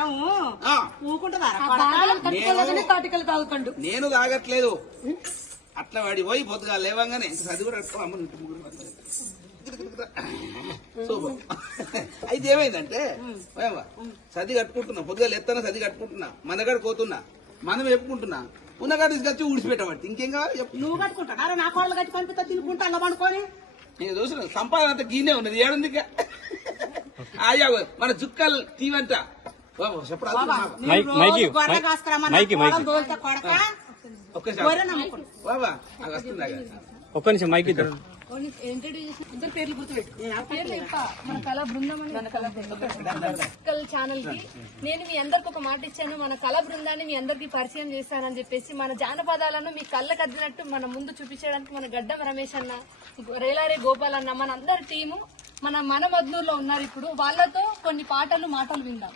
పెళ్ళము ఊకుంటుందా నేను తాగట్లేదు. అట్లా వాడి పోయి పొద్దుగా లేవంగానే చదివి కూడా అమ్మ సూపర్. అయితే ఏమైందంటే సది కట్టుకుంటున్నా, పొద్దుగా ఎత్తాను సది కట్టుకుంటున్నా, మనగడ పోతున్నా, మనం చెప్పుకుంటున్నా, ఉన్నగాడ తీసుకొచ్చి ఊడిచిపెట్టబట్టి ఇంకేం కావాలి చెప్పు. నువ్వు కట్టుకుంటా నా కోళ్ళు కట్టి పంపిస్తా తినుకుంటా అలా పండుకొని. నేను చూసిన సంపాదన అంతా గీనే ఉన్నది ఏడుంది. ఆయా మన జుక్కలు తీవంట చెప్పడం ఒక్క నిమిషం మైక్ ఇద్దరు పేర్లు గుర్తుపెట్టు. మన కళా బృందం ఛానల్ కి నేను మీ అందరికి ఒక మాట ఇచ్చాను. మన కళా బృందాన్ని మీ అందరికి పరిచయం చేస్తానని చెప్పేసి మన జానపదాలను మీ కళ్ళకు అద్దినట్టు మన ముందు చూపించడానికి మన గడ్డం రమేష్ అన్న, రేలారే గోపాల్ అన్న, మన అందరి టీము మన మద్నూరులో ఉన్నారు. ఇప్పుడు వాళ్ళతో కొన్ని మాటలు విందాం.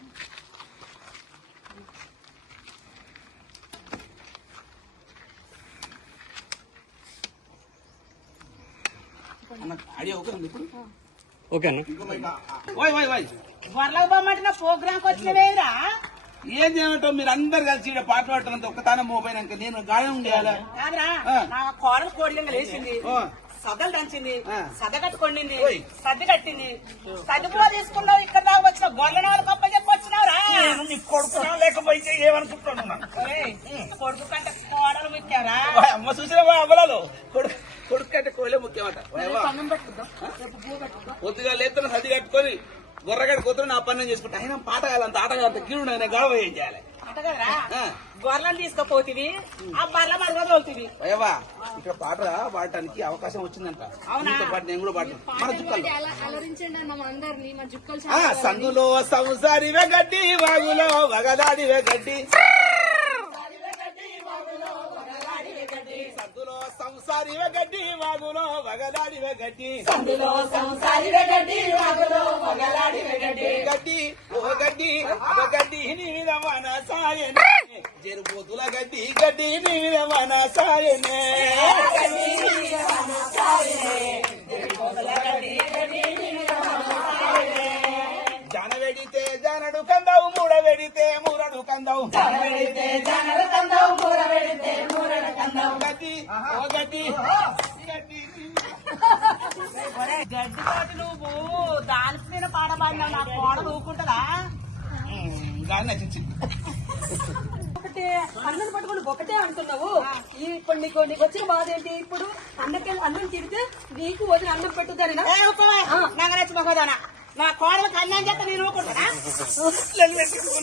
వరలకు బొమ్మంటున్న ప్రోగ్రాంకి వచ్చినవేరా? ఏం చేయమంటావు మీరు అందరు కలిసి ఇక్కడ పాట పాడుతున్నంత ఒక్కతానే మోపోయినాక నేను గాయం చేయాలా? నా కోడలు కోడిలింగ లేచింది, సదలు దంచింది, సద కట్టుకొండింది, సర్ది కట్టింది, సర్ది కూడా తీసుకున్నావు. ఇక్కడ దాకా వచ్చిన గొర్రెల వాళ్ళు గొప్ప చెప్పొచ్చినావురా? కొడుకున్నా లేకపోతే ఏమనుకుంటున్నా? కొడుకు కంటే కోడలు ముఖ్యారా? అమ్మ చూసిన అమలాలు కొడుకు కంటే కోలే ముఖ్యమాట. పొద్దుగా లేతున్న సది కట్టుకొని గొర్రెగడ్డ కూతురు నా పని చేసుకుంటా. అయినా పాటగాలంత ఆటగాలంత కీడు నేను గొడవ ఏం చేయాలి? గొర్రెలను తీసుకుపోతుంది, ఆ బర్రెల మడుగా తోలుతుంది. అయ్యవా ఇక్కడ పాట పాడటానికి అవకాశం వచ్చిందంట. అవునా పాట నేను కూడా పాడతాను. మన చుక్కలు సందులో సంసారివే గడ్డి, వాగులో వగదాడివే గడ్డి, సందులో సంసారివే గడ్డి, వాగులో వగదాడివే గడ్డి, సందులో సంసారివే గడ్డి, వాగులో వగదాడివే గడ్డి, గడ్డి ఓ గడ్డి ఒక గడ్డి నీ మీద మన సాయనే, జరుపోతుల గడ్డి గడ్డి నీ మీద మన సాయనే, జన వెడితే జనడు కందవు, మూడ వెడితే మూరడు కందవు, గడ్డి ఓ గడ్డి గడ్డితోటి నువ్వు దానికి మీద పాడబాడినావు. నా కోడలు ఊకుంటుందా? గాలి నచ్చింది. ఒకటే అన్నం పట్టుకుని ఒకటే అంటున్నావు. ఇప్పుడు నీకు వచ్చిన బాధ ఏంటి? ఇప్పుడు అన్నం తిరిగితే నీకు వదిలి అన్నం పెట్టుదని నాకు నచ్చి మొహదానా నా కోడలకు అన్నం చేస్తే నేను ఊకుంటున్నా?